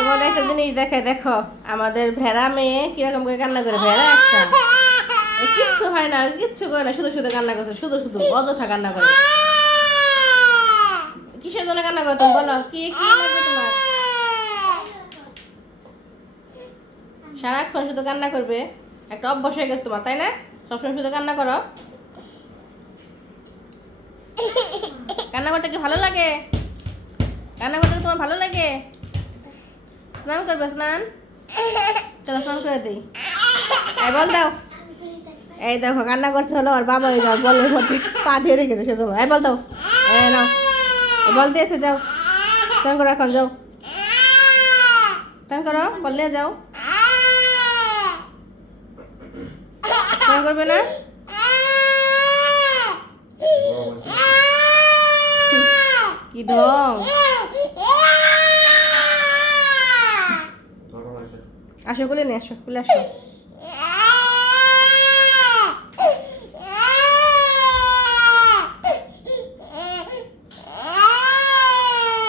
তোমাদের একটা জিনিস দেখো আমাদের ভেড়া মেয়ে কিরকম করে কান্না করে। ভেড়া একটা কিচ্ছু হয় না, কিচ্ছু করে না, শুধু শুধু কান্না করছে, শুধু শুধু অযথা কান্না করে। কিসের জন্য কান্না করো তুমি বলো? কি কি লাগবে তোমার? সারাক্ষণ শুধু কান্না করবে, একটা অভ্যাস হয়ে গেছে তোমার, তাই না? সবসময় শুধু কান্না করো। কান্না করতে কি ভালো লাগে? কান্না করতে কি তোমার ভালো লাগে? স্নান করবে? স্নান, চলো স্নান করে দিই। এই বল দাও। এই দেখো কান্না করছে হলো আর বাবা ওই যাও বলের মধ্যে পা দিয়ে রেখেছে সেজন্য। এই বল দাও। নাও, বল দিয়েছে, যাও স্নান করো এখন, যাও স্নান করো, বললে যাও। স্নান করবে না? কি ঢং! আসো, কুলে নিয়ে আসো, কুলে আসো।